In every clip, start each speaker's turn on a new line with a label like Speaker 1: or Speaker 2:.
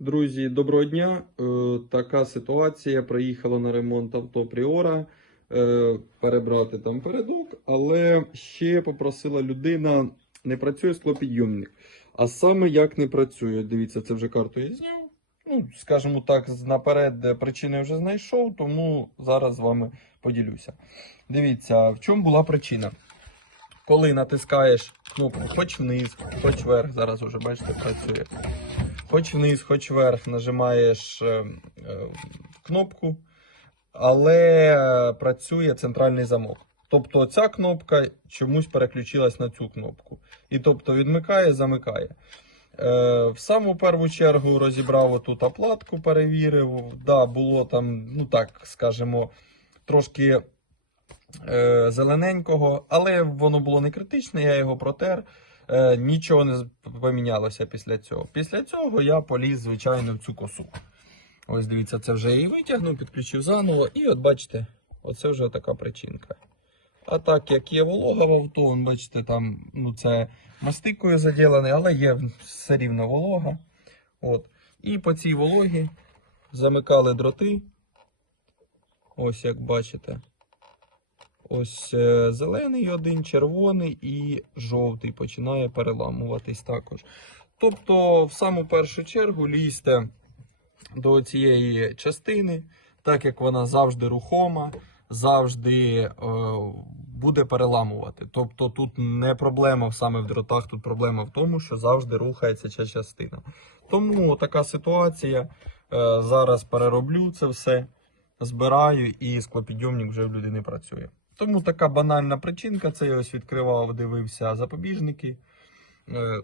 Speaker 1: Друзі, доброго дня. Е, така ситуація. Приїхала на ремонт авто Пріора. Е, перебрати там передок, але ще попросила людина, не працює склопідйомник. А саме як не працює. Дивіться, це вже карту я зняв. Ну, скажімо так, наперед причини вже знайшов, тому зараз з вами поділюся. Дивіться, в чому була причина? Коли натискаєш кнопку хоч вниз, хоч вверх, зараз вже бачите, працює. Хоч вниз, хоч вверх нажимаєш е, е, кнопку, але е, працює центральний замок. Тобто ця кнопка чомусь переключилась на цю кнопку. І тобто відмикає, замикає. В саму першу чергу розібрав отут оплатку, перевірив. Да, було там, ну так скажімо, трошки е, зелененького, але воно було не критичне, я його протер. Е, нічого не помінялося після цього. Після цього я поліз, звичайно, в цю косу. Ось дивіться, це вже її витягнув, підключив заново, і от бачите, оце вже така причинка. А так як є волога в авто, вон, бачите, там ну, це мастикою заділене, але є все рівно волога. От. І по цій вологі замикали дроти. Ось як бачите. Ось е, зелений один, червоний і жовтий починає переламуватись також. Тобто, в саму першу чергу лізьте до цієї частини, так як вона завжди рухома, завжди е, буде переламувати. Тобто тут не проблема саме в дротах, тут проблема в тому, що завжди рухається ця частина. Тому така ситуація. Е, зараз перероблю це все, збираю і склопідйомник вже в людини працює. Тому така банальна причинка. Це я ось відкривав, дивився запобіжники. Е,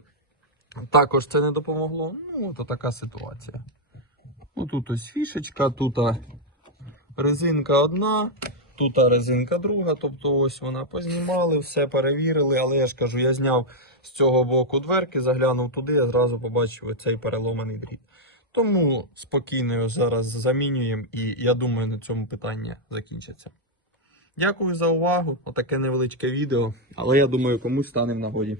Speaker 1: також це не допомогло. Ну, от така ситуація. Ну, тут ось фішечка, тут резинка одна, тут резинка друга. Тобто ось вона познімали, все перевірили. Але я ж кажу, я зняв з цього боку дверки, заглянув туди, я зразу побачив цей переломаний дріт. Тому спокійною зараз замінюємо, і я думаю, на цьому питання закінчиться. Дякую за увагу. Отаке невеличке відео, але я думаю, комусь стане в нагоді.